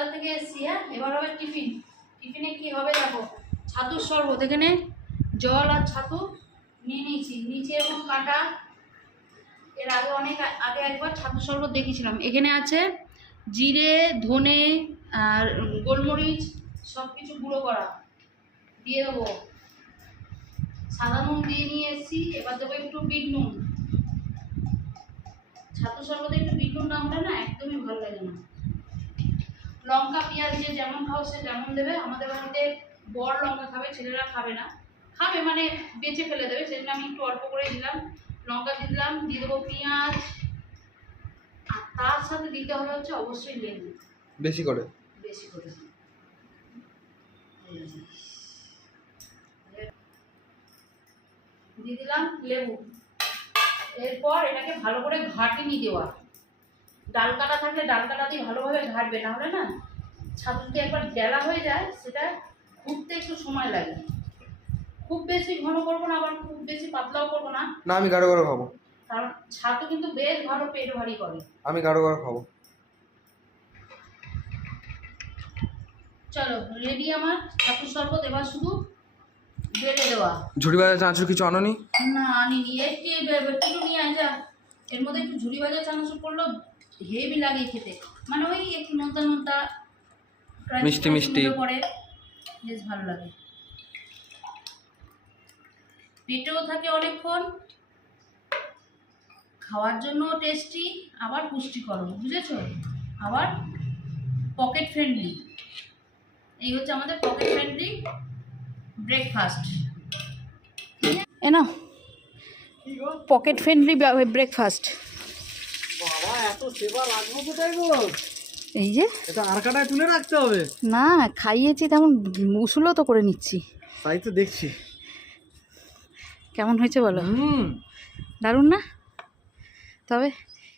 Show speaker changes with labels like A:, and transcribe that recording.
A: বাজার থেকে এসেছি হ্যাঁ? এবার হবে টিফিন। টিফিনে কি হবে দেখো? ছাতুর শরবত। এখানে জল আর ছাতু নিয়ে নিয়েছি। নিচে এবং কাটা। এর আগে অনেক আগে একবার ছাতুর শরবত দেখেছিলাম এখানে আছে জিরে, ধনে আর গোলমরিচ সব কিছু গুঁড়ো করা। দিয়ে দেবো। সাদা নুন দিয়ে নিয়ে এসেছি। এবার দেবো একটু বিট নুন। ছাতু শরবতে একটু বিট নুন না হলে না একদমই ভালো লাগে না। লঙ্কা পেঁয়াজ যে যেমন খাও সে তেমন দেবে। আমাদের বাড়িতে বড় লঙ্কা খাবে ছেলেরা খাবে না। খাবে মানে বেঁচে ফেলে দেবে। সেজন্য আমি একটু অল্প করে দিলাম। লঙ্কা দিলাম দিয়ে দেবো পেঁয়াজ। আর তার সাথে দিতে হবে হচ্ছে অবশ্যই লেবু।
B: বেশি করে?
A: বেশি করে। দিয়ে দিলাম লেবু। এরপর এটাকে ভালো করে ঘাটিনি দেওয়া। ডাল কাটা থাকলে ডাল কাটা দিয়ে ভালোভাবে ঘাটবে না হলে না ছাতু যদি একবার ডেলা হয়ে যায় সেটা ঘুরতে একটু সময় লাগে। খুব বেশি ঘন করব না আবার খুব বেশি পাতলাও করব না।
B: না আমি গাঢ় গাঢ় খাব।
A: কারণ ছাতু কিন্তু বেশ ভালো পেট ভারী করে।
B: আমি গাঢ় গাঢ় খাব।
A: চলো রেডি আমার? ছাতুর শরবত এবার শুধু বেড়ে দেওয়া।
B: ঝুড়ি বাজার চাঁচুর কিছু আনোনি?
A: না আনিনি। একটু নিয়ে আয় যা। এর মধ্যে একটু ঝুড়ি ভাজা চানাচুর করলেও হেভি লাগে খেতে। মানে ওই একটু নোনতা নোনতা
B: মিষ্টি মিষ্টি।
A: পড়ে বেশ ভালো লাগে। পেটেও থাকে অনেকক্ষণ খাওয়ার জন্য টেস্টি আবার পুষ্টিকর বুঝেছ? আবার পকেট ফ্রেন্ডলি এই হচ্ছে আমাদের পকেট ফ্রেন্ডলি ব্রেকফাস্ট এ না পকেট ফ্রেন্ডলি ব্রেকফাস্ট
B: এত সেবা রাখব কোথায় গো?
A: এই যে।
B: এটা আর কাটায় তুলে রাখতে হবে?
A: না খাইয়েছি তেমন মুসুলও তো করে নিচ্ছি।
B: তাই তো দেখছি।
A: কেমন হয়েছে বলো?
B: হুম।
A: দারুণ না? তবে